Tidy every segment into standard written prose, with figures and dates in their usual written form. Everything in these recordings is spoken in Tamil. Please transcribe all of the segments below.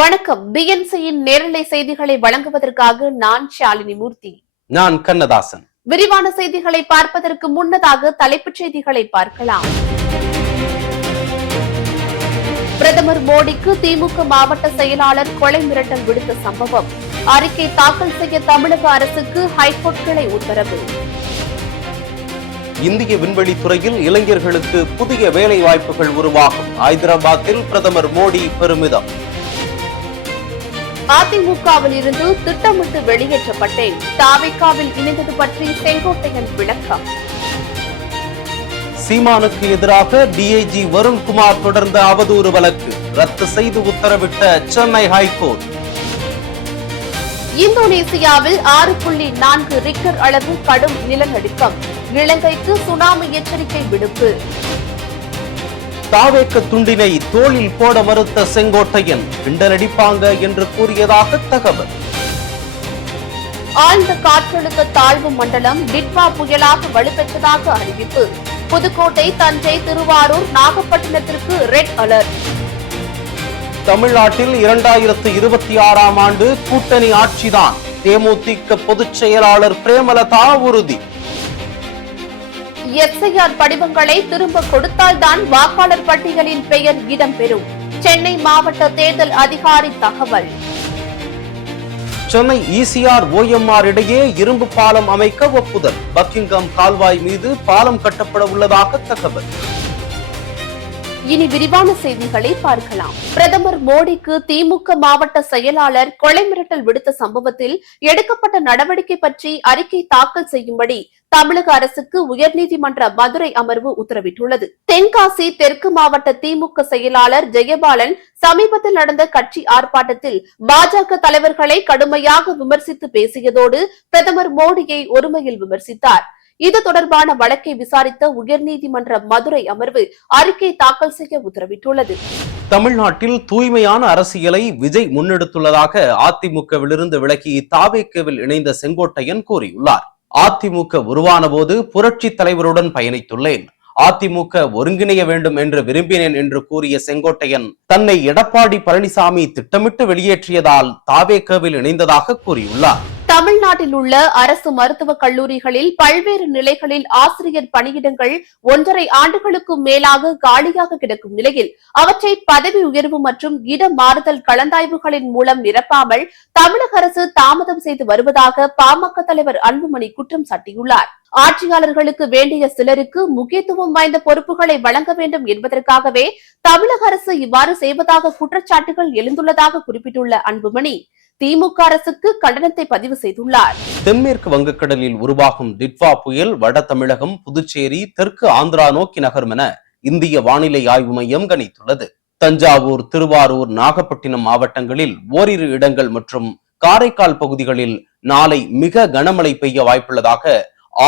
வணக்கம். பிஎன்சியின் நேரலை செய்திகளை வழங்குவதற்காக நான் ஷாலினி மூர்த்தி. நான் கண்ணதாசன். விரிவான செய்திகளை பார்ப்பதற்கு முன்னதாக தலைப்புச் செய்திகளை பார்க்கலாம். பிரதமர் மோடிக்கு திமுக மாவட்ட செயலாளர் கொலை மிரட்டல் விடுத்த சம்பவம். அறிக்கை தாக்கல் செய்ய தமிழக அரசுக்கு ஹைகோர்ட் கிளை உத்தரவு. இந்திய விண்வெளி துறையில் இளைஞர்களுக்கு புதிய வேலை வாய்ப்புகள் உருவாகும். ஹைதராபாத்தில் பிரதமர் மோடி பெருமிதம். அதிமுகவில் இருந்து திட்டமிட்டு வெளியேற்றப்பட்டேன். தாவேகாவில் இணைந்தது பற்றி செங்கோட்டையன் விளக்கம். சீமானுக்கு எதிராக டிஐஜி வருண்குமார் தொடர்ந்த அவதூறு வழக்கு ரத்து செய்து உத்தரவிட்ட சென்னை ஹைகோர்ட். இந்தோனேசியாவில் 6.4 ரிக்டர் அளவு கடும் நிலநடுக்கம். இலங்கைக்கு சுனாமி எச்சரிக்கை விடுப்பு. தாவேக்க துண்டினை தோளில் போட மறுத்த செங்கோட்டையன் கிண்டலடிப்பாங்க என்று கூறியதாக தகவல். ஆழ்ந்த காற்றழுத்த தாழ்வு மண்டலம் டிட்வா புயலாக வலுப்பெற்றதாக அறிவிப்பு. புதுக்கோட்டை, தஞ்சை, திருவாரூர், நாகப்பட்டினத்திற்கு ரெட் அலர்ட். தமிழ்நாட்டில் 2026ஆம் ஆண்டு கூட்டணி ஆட்சிதான். தேமுதிக பொதுச் செயலாளர் பிரேமலதா உறுதி. எஸ்ஐஆர் படிவங்களை திரும்ப கொடுத்தால்தான் வாக்காளர் பட்டியலில் பெயர் இடம்பெறும். சென்னை மாவட்ட தேர்தல் அதிகாரி தகவல். சென்னை இசிஆர் ஓஎம்ஆர் இடையே இரும்பு பாலம் அமைக்க ஒப்புதல். பக்கிங்ஹாம் கால்வாய் மீது பாலம் கட்டப்பட உள்ளதாக தகவல். இனி விரிவான செய்திகளை பார்க்கலாம். பிரதமர் மோடிக்கு திமுக மாவட்ட செயலாளர் கொலை மிரட்டல் விடுத்த சம்பவத்தில் எடுக்கப்பட்ட நடவடிக்கை பற்றி அறிக்கை தாக்கல் செய்யும்படி தமிழக அரசுக்கு உயர்நீதிமன்ற மதுரை அமர்வு உத்தரவிட்டுள்ளது. தென்காசி தெற்கு மாவட்ட திமுக செயலாளர் ஜெயபாலன் சமீபத்தில் நடந்த கட்சி ஆர்ப்பாட்டத்தில் பாஜக தலைவர்களை கடுமையாக விமர்சித்து பேசியதோடு பிரதமர் மோடியை ஒருமையில் விமர்சித்தார். இது தொடர்பான வழக்கை விசாரித்த உயர்நீதிமன்ற மதுரை அமர்வு அறிக்கை தாக்கல் செய்ய உத்தரவிட்டுள்ளது. தமிழ்நாட்டில் தூய்மையான அரசியலை விஜய் முன்னெடுத்துள்ளதாக அதிமுகவிலிருந்து விலகி தாவேகவில் இணைந்த செங்கோட்டையன் கூறியுள்ளார். அதிமுக உருவான போது புரட்சி தலைவருடன் பயணித்துள்ளேன். அதிமுக ஒருங்கிணைய வேண்டும் என்று விரும்பினேன் என்று கூறிய செங்கோட்டையன் தன்னை எடப்பாடி பழனிசாமி திட்டமிட்டு வெளியேற்றியதால் தாவேகவில் இணைந்ததாக கூறியுள்ளார். தமிழ்நாட்டில் உள்ள அரசு மருத்துவக் கல்லூரிகளில் பல்வேறு நிலைகளில் ஆசிரியர் பணியிடங்கள் 1.5 ஆண்டுகளுக்கும் மேலாக காலியாக கிடக்கும் நிலையில் அவற்றை பதவி உயர்வு மற்றும் இட மாறுதல் கலந்தாய்வுகளின் மூலம் நிரப்பாமல் தமிழக அரசு தாமதம் செய்து வருவதாக பாமக தலைவர் அன்புமணி குற்றம் சாட்டியுள்ளார். ஆட்சியாளர்களுக்கு வேண்டிய சிலருக்கு முக்கியத்துவம் வாய்ந்த பொறுப்புகளை வழங்க வேண்டும் என்பதற்காகவே தமிழக அரசு இவ்வாறு செய்வதாக குற்றச்சாட்டுகள் எழுந்துள்ளதாக குறிப்பிட்டுள்ள அன்புமணி திமுக அரசுக்கு கண்டனத்தை பதிவு செய்துள்ளார். தென்மேற்கு வங்கக்கடலில் உருவாகும் டிட்வா புயல் வட தமிழகம், புதுச்சேரி, தெற்கு ஆந்திரா நோக்கி நகரும் என இந்திய வானிலை ஆய்வு மையம் கணித்துள்ளது. தஞ்சாவூர், திருவாரூர், நாகப்பட்டினம் மாவட்டங்களில் ஓரிரு இடங்கள் மற்றும் காரைக்கால் பகுதிகளில் நாளை மிக கனமழை பெய்ய வாய்ப்புள்ளதாக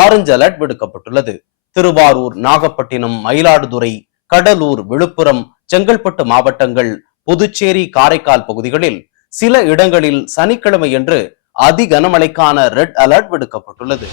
ஆரஞ்சு அலர்ட் விடுக்கப்பட்டுள்ளது. திருவாரூர், நாகப்பட்டினம், மயிலாடுதுறை, கடலூர், விழுப்புரம், செங்கல்பட்டு மாவட்டங்கள், புதுச்சேரி, காரைக்கால் பகுதிகளில் சில இடங்களில் சனிக்கிழமையன்று அதி கனமழைக்கான ரெட் அலர்ட் விடுக்கப்பட்டுள்ளது.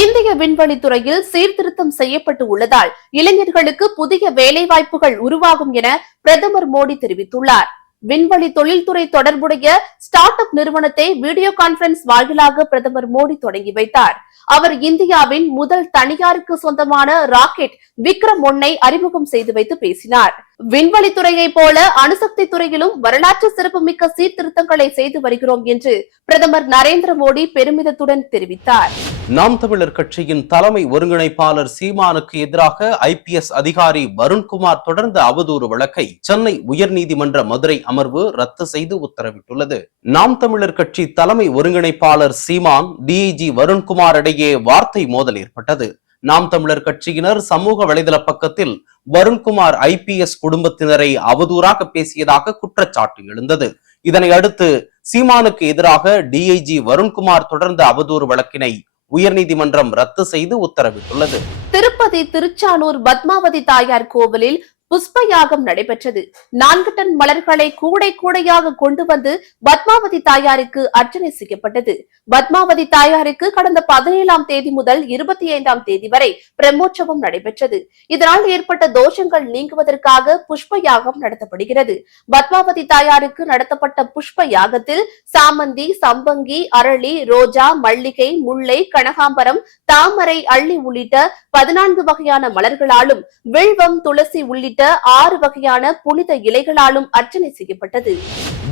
இந்திய விண்வெளி துறையில் சீர்திருத்தம் செய்யப்பட்டு உள்ளதால் இளைஞர்களுக்கு புதிய வேலைவாய்ப்புகள் உருவாகும் என பிரதமர் மோடி தெரிவித்துள்ளார். விண்வெளி தொழில்துறை தொடர்புடைய ஸ்டார்ட் அப் நிறுவனத்தை வீடியோ கான்பரன்ஸ் வாயிலாக பிரதமர் மோடி தொடங்கி வைத்தார். அவர் இந்தியாவின் முதல் தனியாருக்கு சொந்தமான ராக்கெட் விக்ரம் 1 அறிமுகம் செய்து வைத்து பேசினார். விண்வெளி துறையை போல அணுசக்தி துறையிலும் வரலாற்று சிறப்புமிக்க சீர்திருத்தங்களை செய்து வருகிறோம் என்று பிரதமர் நரேந்திர மோடி பெருமிதத்துடன் தெரிவித்தார். நாம் தமிழர் கட்சியின் தலைமை ஒருங்கிணைப்பாளர் சீமானுக்கு எதிராக IPS அதிகாரி வருண்குமார் தொடர்ந்த அவதூறு வழக்கை சென்னை உயர்நீதிமன்ற மதுரை அமர்வு ரத்து செய்து உத்தரவிட்டுள்ளது. நாம் தமிழர் கட்சி தலைமை ஒருங்கிணைப்பாளர் சீமான், டிஐஜி வருண்குமார் இடையே வார்த்தை மோதல் ஏற்பட்டது. நாம் தமிழர் கட்சியினர் சமூக வலைதள பக்கத்தில் வருண்குமார் IPS குடும்பத்தினரை அவதூறாக பேசியதாக குற்றச்சாட்டு எழுந்தது. இதனை அடுத்து சீமானுக்கு எதிராக டிஐஜி வருண்குமார் தொடர்ந்த அவதூறு வழக்கினை உயர்நீதிமன்றம் ரத்து செய்து உத்தரவிட்டுள்ளது. திருப்பதி திருச்சானூர் பத்மாவதி தாயார் கோவிலில் புஷ்ப யாகம் நடைபெற்றது. 4 டன் மலர்களை கூடை கூடையாக கொண்டு வந்து பத்மாவதி தாயாருக்கு அர்ச்சனை செய்யப்பட்டது. பத்மாவதி தாயாருக்கு கடந்த 17ஆம் தேதி முதல் 25ஆம் தேதி வரை பிரம்மோற்சவம் நடைபெற்றது. இதனால் ஏற்பட்ட தோஷங்கள் நீங்குவதற்காக புஷ்ப யாகம் நடத்தப்படுகிறது. பத்மாவதி தாயாருக்கு நடத்தப்பட்ட புஷ்ப யாகத்தில் சாமந்தி, சம்பங்கி, அரளி, ரோஜா, மல்லிகை, முல்லை, கனகாம்பரம், தாமரை, அள்ளி உள்ளிட்ட 14 வகையான மலர்களாலும் வில்வம், துளசி உள்ளிட்ட 6 வகையான புனித இலைகளாலும் அர்ச்சனை செய்யப்பட்டது.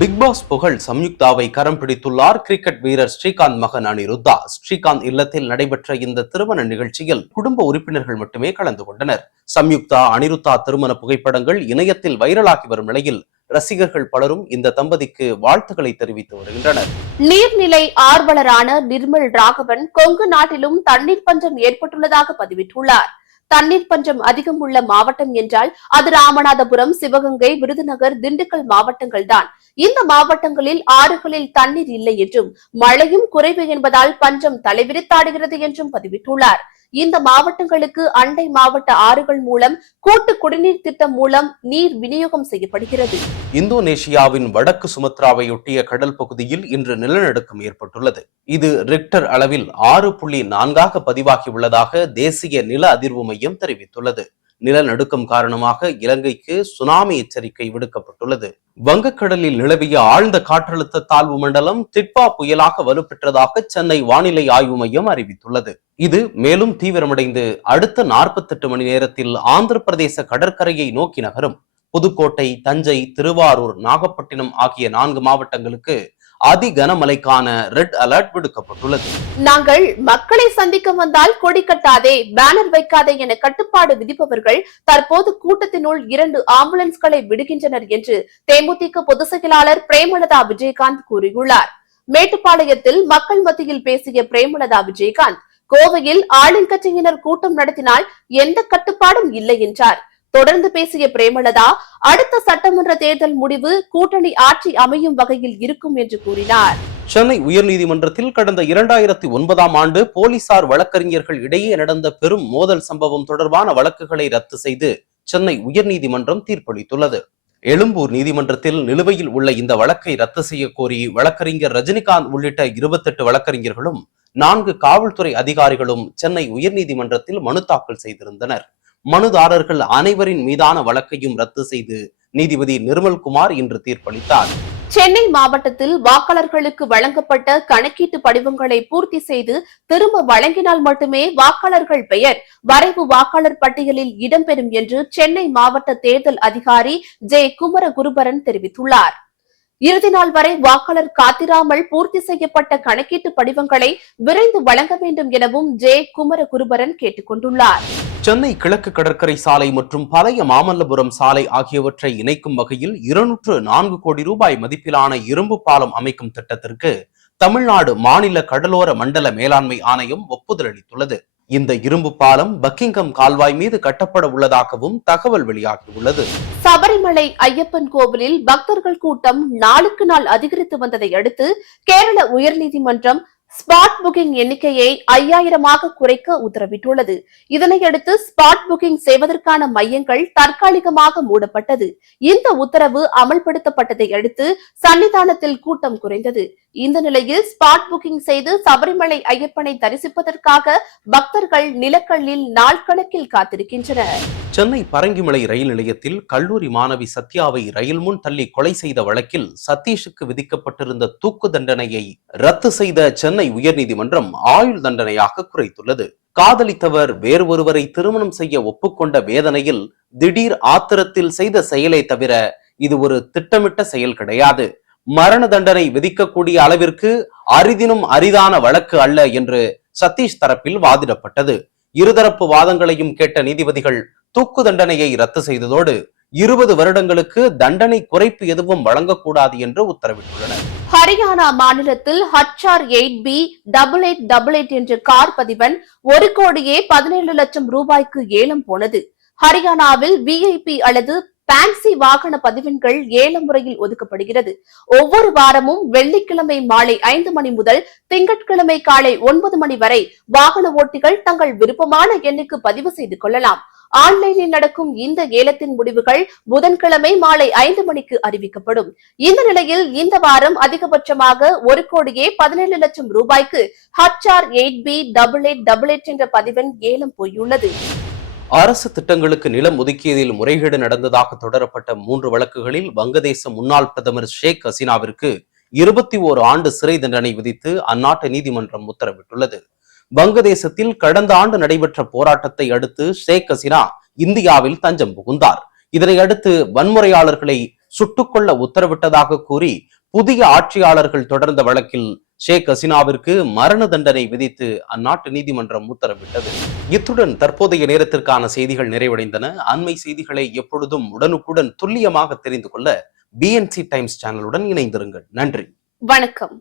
பிக் பாஸ் புகழ் சம்யுக்தாவை கரம் பிடித்துள்ளார் கிரிக்கெட் வீரர் ஸ்ரீகாந்த் மகன் அனிருத்தா. ஸ்ரீகாந்த் இல்லத்தில் நடைபெற்ற இந்த திருமண நிகழ்ச்சியில் குடும்ப உறுப்பினர்கள் மட்டுமே கலந்து கொண்டனர். சம்யுக்தா, அனிருத்தா திருமண புகைப்படங்கள் இணையத்தில் வைரலாகி வரும் நிலையில் ரசிகர்கள் பலரும் இந்த தம்பதிக்கு வாழ்த்துக்களை தெரிவித்து வருகின்றனர். நீர்நிலை ஆர்வலரான நிர்மல் ராகவன் கொங்கு நாட்டிலும் தண்ணீர் பஞ்சம் ஏற்பட்டுள்ளதாக பதிவிட்டுள்ளார். தண்ணீர் பஞ்சம் அதிகம் உள்ள மாவட்டம் என்றால் அது ராமநாதபுரம், சிவகங்கை, விருதுநகர், திண்டுக்கல் மாவட்டங்கள் தான். இந்த மாவட்டங்களில் ஆறுகளில் தண்ணீர் இல்லை என்றும் மழையும் குறைவு என்பதால் பஞ்சம் தலைவிரித்தாடுகிறது என்றும் பதிவிட்டுள்ளார். இந்த மாவட்டங்களுக்கு அண்டை மாவட்ட ஆறுகள் மூலம் கூட்டு குடிநீர் திட்டம் மூலம் நீர் விநியோகம் செய்யப்படுகிறது. இந்தோனேஷியாவின் வடக்கு சுமத்ராவையொட்டிய கடல் பகுதியில் இன்று நிலநடுக்கம் ஏற்பட்டுள்ளது. இது ரிக்டர் அளவில் 6.4 பதிவாகியுள்ளதாக தேசிய நில அதிர்வு மையம் தெரிவித்துள்ளது. நிலநடுக்கம் காரணமாக இலங்கைக்கு சுனாமி எச்சரிக்கை விடுக்கப்பட்டுள்ளது. வங்கக்கடலில் நிலவிய ஆழ்ந்த காற்றழுத்த தாழ்வு மண்டலம் டிட்வா புயலாக வலுப்பெற்றதாக சென்னை வானிலை ஆய்வு மையம் அறிவித்துள்ளது. இது மேலும் தீவிரமடைந்து அடுத்த 48 மணி நேரத்தில் ஆந்திர பிரதேச கடற்கரையை நோக்கி நகரும். புதுக்கோட்டை, தஞ்சை, திருவாரூர், நாகப்பட்டினம் ஆகிய 4 மாவட்டங்களுக்கு அதி கனமழைக்கான ரெட் அலர்ட் விடுக்கப்பட்டுள்ளது. நாங்கள் மக்களை சந்திக்க வந்தால் கொடி கட்டாதே, பேனர் வைக்காதே என கட்டுப்பாடு விதிப்பவர்கள் தற்போது கூட்டத்தினுள் 2 ஆம்புலன்ஸ்களை விடுகின்றனர் என்று தேமுதிக பொதுச் செயலாளர் பிரேமலதா விஜயகாந்த் கூறியுள்ளார். மேட்டுப்பாளையத்தில் மக்கள் மத்தியில் பேசிய பிரேமலதா விஜயகாந்த், கோவையில் ஆளுங்கட்சியினர் கூட்டம் நடத்தினால் எந்த கட்டுப்பாடும் இல்லை என்றார். தொடர்ந்து பேசிய பிரேமலதா, அடுத்த சட்டமன்ற தேர்தல் முடிவு கூட்டணி ஆட்சி அமையும் வகையில் இருக்கும் என்று கூறினார். சென்னை உயர்நீதிமன்றத்தில் கடந்த 2009ஆம் ஆண்டு போலீசார் வழக்கறிஞர்கள் இடையே நடந்த பெரும் மோதல் சம்பவம் தொடர்பான வழக்குகளை ரத்து செய்து சென்னை உயர்நீதிமன்றம் தீர்ப்பளித்துள்ளது. எழும்பூர் நீதிமன்றத்தில் நிலுவையில் உள்ள இந்த வழக்கை ரத்து செய்ய கோரி வழக்கறிஞர் ரஜினிகாந்த் உள்ளிட்ட 28 வழக்கறிஞர்களும் 4 காவல்துறை அதிகாரிகளும் சென்னை உயர்நீதிமன்றத்தில் மனு தாக்கல் செய்திருந்தனர். மனுதாரர்கள் அனைவரின் மீதான வழக்கையும் ரத்து செய்து நீதிபதி நிர்மல்குமார் இன்று தீர்ப்பளித்தார். சென்னை மாவட்டத்தில் வாக்காளர்களுக்கு வழங்கப்பட்ட கணக்கீட்டு படிவங்களை பூர்த்தி செய்து திரும்ப வழங்கினால் மட்டுமே வாக்காளர்கள் பெயர் வரைவு வாக்காளர் பட்டியலில் இடம்பெறும் என்று சென்னை மாவட்ட தேர்தல் அதிகாரி ஜே குமரகுருபரன் தெரிவித்துள்ளார். இறுதி நாள் வரை வாக்காளர் காத்திராமல் பூர்த்தி செய்யப்பட்ட கணக்கீட்டு படிவங்களை விரைந்து வழங்க வேண்டும் எனவும் ஜே குமரகுருபரன் கேட்டுக் கொண்டுள்ளார். சென்னை கிழக்கு கடற்கரை சாலை மற்றும் பழைய மாமல்லபுரம் சாலை ஆகியவற்றை இணைக்கும் வகையில் 204 கோடி ரூபாய் மதிப்பிலான இரும்பு பாலம் அமைக்கும் திட்டத்திற்கு தமிழ்நாடு மாநில கடலோர மண்டல மேலாண்மை ஆணையம் ஒப்புதல் அளித்துள்ளது. இந்த இரும்பு பாலம் பக்கிங்ஹாம் கால்வாய் மீது கட்டப்பட உள்ளதாகவும் தகவல் வெளியாகியுள்ளது. சபரிமலை ஐயப்பன் கோவிலில் பக்தர்கள் கூட்டம் நாளுக்கு நாள் அதிகரித்து வந்ததை அடுத்து கேரள உயர்நீதிமன்றம் ஸ்பாட் புக்கிங் எண்ணிக்கையை 5000 குறைக்க உத்தரவிட்டுள்ளது. இதனையடுத்து ஸ்பாட் புக்கிங் செய்வதற்கான மையங்கள் தற்காலிகமாக மூடப்பட்டது. இந்த உத்தரவு அமல்படுத்தப்பட்டதை அடுத்து சன்னிதானத்தில் கூட்டம் குறைந்தது. இந்த நிலையில் ஸ்பாட் புக்கிங் செய்து சபரிமலை ஐயப்பனை தரிசிப்பதற்காக பக்தர்கள் நிலக்கல்லில் நாள் கணக்கில் காத்திருக்கின்றனர். சென்னை பரங்கிமலை ரயில் நிலையத்தில் கல்லூரி மாணவி சத்யாவை ரயில் முன் தள்ளி கொலை செய்த வழக்கில் சதீஷுக்கு விதிக்கப்பட்டிருந்த தூக்கு தண்டனையை ரத்து செய்த சென்னை உயர்நீதிமன்றம் ஆயுள் தண்டனையாக குறைத்துள்ளது. காதலித்தவர் வேறு ஒருவரை திருமணம் செய்ய ஒப்புக்கொண்ட வேதனையில் திடீர் ஆத்திரத்தில் செய்த செயலை தவிர இது ஒரு திட்டமிட்ட செயல் கிடையாது. மரண தண்டனை விதிக்கக்கூடிய அளவிற்கு அரிதினும் அரிதான வழக்கு அல்ல என்று சதீஷ் தரப்பில் வாதிடப்பட்டது. இருதரப்பு வாதங்களையும் கேட்ட நீதிபதிகள் தூக்கு தண்டனையை ரத்து செய்ததோடு 20 வருடங்களுக்கு தண்டனை குறைப்பு எதுவும் வழங்கக்கூடாது என்று உத்தரவிட்டுள்ளனர். ஹரியானா மாநிலத்தில் HR8B8888 என்ற கார் பதிவன் 1,17 லட்சம் ரூபாய்க்கு ஏலம் போனது. ஹரியானாவில் VIP அல்லது பான்சி வாகன பதிவெண்கள் ஏல முறையில் ஒதுக்கப்படுகிறது. ஒவ்வொரு வாரமும் வெள்ளிக்கிழமை மாலை 5 மணி முதல் திங்கட்கிழமை காலை 9 மணி வரை வாகன ஓட்டிகள் தங்கள் விருப்பமான எண்ணுக்கு பதிவு செய்து கொள்ளலாம். ஆன்லைனில் நடக்கும் இந்த ஏலத்தின் முடிவுகள் புதன்கிழமை மாலை 5 மணிக்கு அறிவிக்கப்படும். இந்த நிலையில் இந்த வாரம் அதிகபட்சமாக 1,17,00,000 ரூபாய்க்கு HR8B8888 என்ற பதிவெண் ஏலம் போயுள்ளது. அரசு திட்டங்களுக்கு நிலம் ஒதுக்கியதில் முறைகேடு நடந்ததாக தொடரப்பட்ட 3 வழக்குகளில் வங்கதேச முன்னாள் பிரதமர் ஷேக் ஹசீனாவிற்கு 21 ஆண்டு சிறை தண்டனை விதித்து அந்நாட்டு நீதிமன்றம் உத்தரவிட்டுள்ளது. வங்கதேசத்தில் கடந்த ஆண்டு நடைபெற்ற போராட்டத்தை அடுத்து ஷேக் ஹசீனா இந்தியாவில் தஞ்சம் புகுந்தார். இதனை அடுத்து வன்முறையாளர்களை சுட்டுக்கொள்ள உத்தரவிட்டதாக கூறி புதிய ஆட்சியாளர்கள் தொடர்ந்த வழக்கில் ஷேக் ஹசீனாவிற்கு மரண தண்டனை விதித்து அந்நாட்டு நீதிமன்றம் உத்தரவிட்டது. இத்துடன் தற்போதைய நேரத்திற்கான செய்திகள் நிறைவடைந்தன. அண்மை செய்திகளை எப்பொழுதும் உடனுக்குடன் துல்லியமாக தெரிந்து கொள்ள BNC டைம்ஸ் சேனலுடன் இணைந்திருங்கள். நன்றி, வணக்கம்.